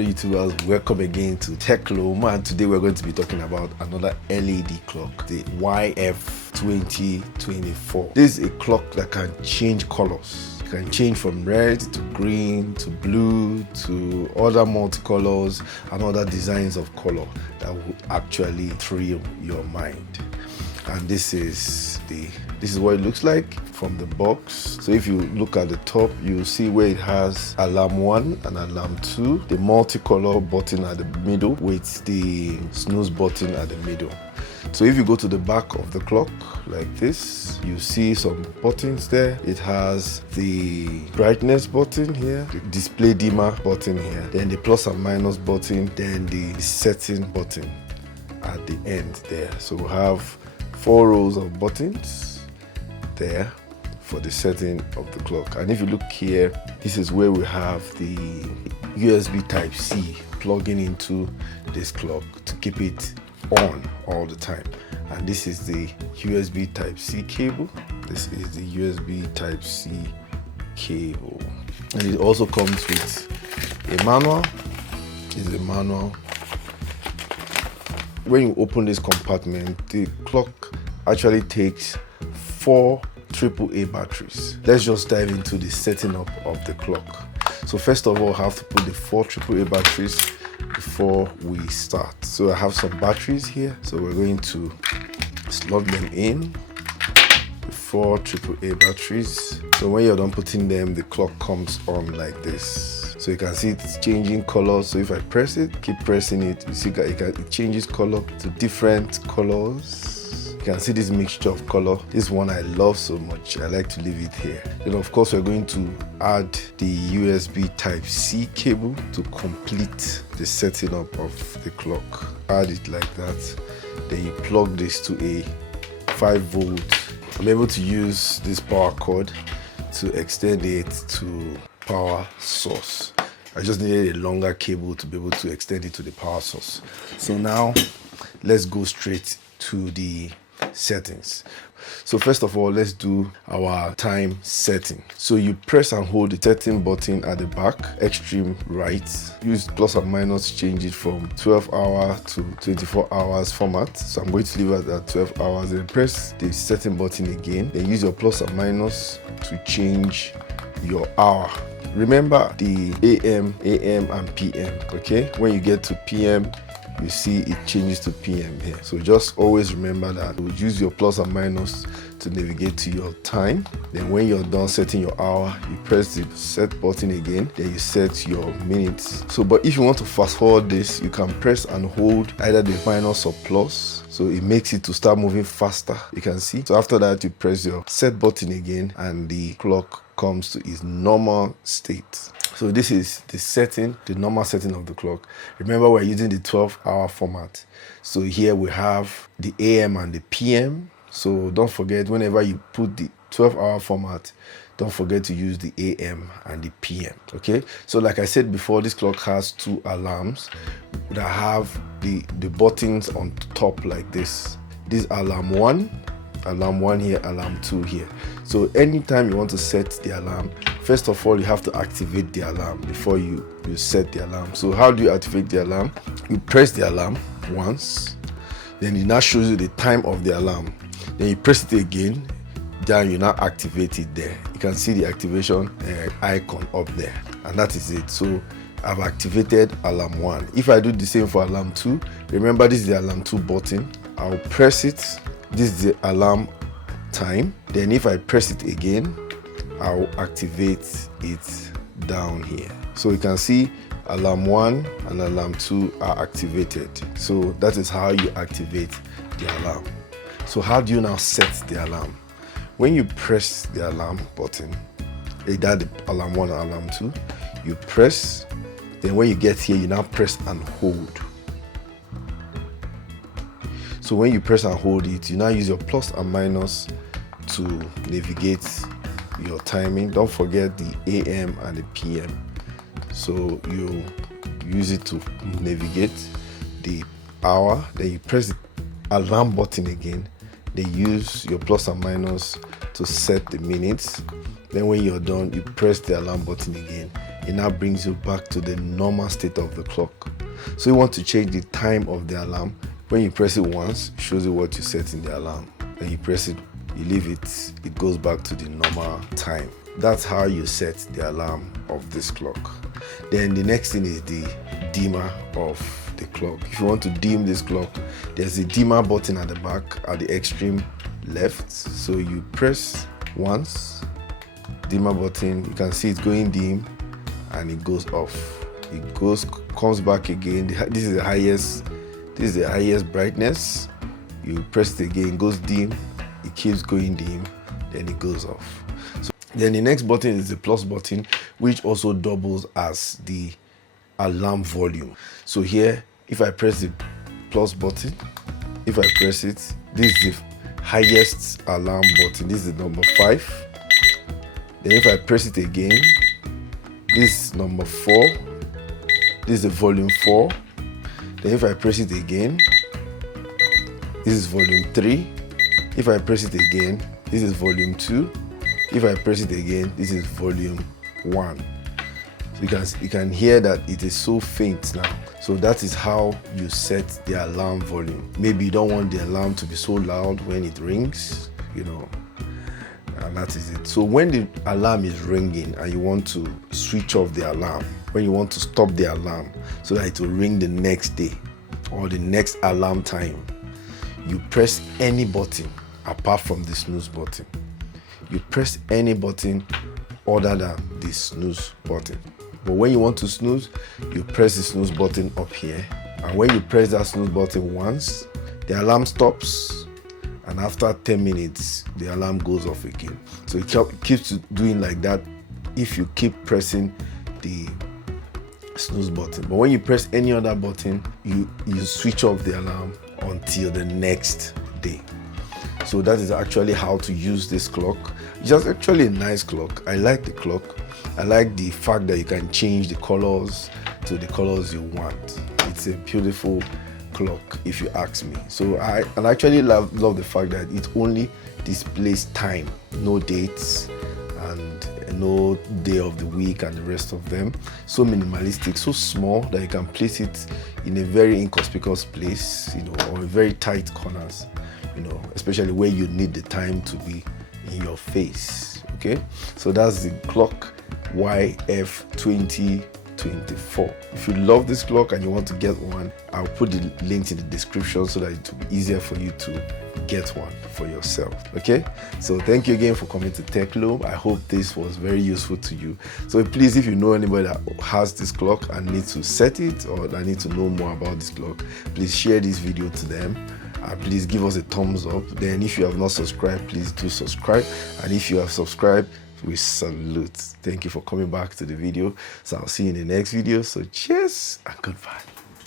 fellow YouTubers, welcome again to TechLome, and today we're going to be talking about another LED clock, the YF2024. This is a clock that can change colors. It can change from red to green to blue to other multicolors and other designs of color that will actually thrill your mind. And this is what it looks like from the box. So if you look at the top, you'll see where it has alarm 1 and alarm 2, the multicolor button at the middle with the snooze button at the middle. So if you go to the back of the clock like this, you see some buttons there. It has the brightness button here, the display dimmer button here, then the plus and minus button, then the setting button at the end there. So we have 4 rows of buttons there for the setting of the clock. And if you look here, this is where we have the USB Type-C plugging into this clock to keep it on all the time. And this is the USB Type-C cable. This is the USB Type-C cable. And it also comes with a manual. This is a manual. When you open this compartment, the clock actually takes 4 AAA batteries. Let's just dive into the setting up of the clock. So first of all, I have to put the 4 AAA batteries before we start. So I have some batteries here. So we're going to slot them in. The 4 AAA batteries. So when you're done putting them, the clock comes on like this. So you can see it's changing color. So if I press it, keep pressing it, you see it changes color to different colors. You can see this mixture of color. This one I love so much. I like to leave it here. Then of course we're going to add the USB Type-C cable to complete the setting up of the clock. Add it like that. Then you plug this to a 5 volt. I'm able to use this power cord to extend it to power source. I just needed a longer cable to be able to extend it to the power source. So now let's go straight to the settings. So first of all, let's do our time setting. So you press and hold the setting button at the back, extreme right. Use plus and minus, change it from 12 hour to 24 hours format. So I'm going to leave it at 12 hours. Then press the setting button again. Then use your plus and minus to change your hour. Remember the AM and PM, okay? When you get to PM, you see it changes to PM here. So just always remember that. You use your plus and minus to navigate to your time. Then when you're done setting your hour, you press the set button again. Then you set your minutes. So, but if you want to fast forward this, you can press and hold either the minus or plus. So it makes it to start moving faster, you can see. So after that, you press your set button again and the clock comes to its normal state. So this is the setting, the normal setting of the clock. Remember, we're using the 12-hour format. So here we have the AM and the PM. So don't forget, whenever you put the 12-hour format, don't forget to use the AM and the PM, okay? So like I said before, this clock has 2 alarms that have the buttons on top like this. This alarm 1 here, alarm 2 here. So anytime you want to set the alarm, first of all, you have to activate the alarm before you set the alarm. So how do you activate the alarm? You press the alarm once, then it now shows you the time of the alarm. Then you press it again, then you now activate it there. You can see the activation icon up there, and that is it. So I've activated alarm 1. If I do the same for alarm 2, remember this is the alarm 2 button. I'll press it. This is the alarm time. Then if I press it again, I'll activate it down here. So you can see alarm 1 and alarm 2 are activated. So that is how you activate the alarm. So how do you now set the alarm? When you press the alarm button, either the alarm 1 or alarm 2, you press, then when you get here, you now press and hold. So when you press and hold it, you now use your plus and minus to navigate your timing. Don't forget the AM and the PM. So you use it to navigate the hour. Then you press the alarm button again. Then use your plus and minus to set the minutes. Then when you're done, you press the alarm button again. it now brings you back to the normal state of the clock. So you want to change the time of the alarm. When you press it once, it shows you what you set in the alarm. Then you press it, you leave it, it goes back to the normal time. That's how you set the alarm of this clock. Then the next thing is the dimmer of the clock. If you want to dim this clock, there's a dimmer button at the back at the extreme left. So you press once, dimmer button, you can see it's going dim and it goes off. It comes back again. This is the highest brightness. You press it again, it goes dim, it keeps going dim, then it goes off. So then the next button is the plus button, which also doubles as the alarm volume. So here, if I press the plus button, if I press it, this is the highest alarm button. This is the number 5. Then if I press it again, this is number 4. This is the volume 4. Then if I press it again, this is volume 3. If I press it again, this is volume 2. If I press it again, this is volume 1. So you can hear that it is so faint now. So that is how you set the alarm volume. Maybe you don't want the alarm to be so loud when it rings, and that is it. So when the alarm is ringing and you want to switch off the alarm, when you want to stop the alarm so that it will ring the next day or the next alarm time, you press any button apart from the snooze button. You press any button other than the snooze button. But when you want to snooze, you press the snooze button up here. And when you press that snooze button once, the alarm stops. And after 10 minutes, the alarm goes off again. So it keeps doing like that if you keep pressing the snooze button. But when you press any other button, you switch off the alarm until the next day. So that is actually how to use this clock. It's just actually a nice clock. I like the clock. I like the fact that you can change the colors to the colors you want. It's a beautiful clock if you ask me. So I actually love the fact that it only displays time, no dates and no day of the week and the rest of them. So minimalistic, so small that you can place it in a very inconspicuous place, or very tight corners, especially where you need the time to be in your face. Okay, so that's the clock YF2024. If you love this clock and you want to get one, I'll put the link in the description so that it will be easier for you to get one for yourself. Okay, so thank you again for coming to Tech Lobe. I hope this was very useful to you. So please, if you know anybody that has this clock and needs to set it or that needs to know more about this clock, please share this video to them. Please give us a thumbs up. Then if you have not subscribed, please do subscribe. And if you have subscribed, we salute. Thank you for coming back to the video. So I'll see you in the next video. So cheers and goodbye.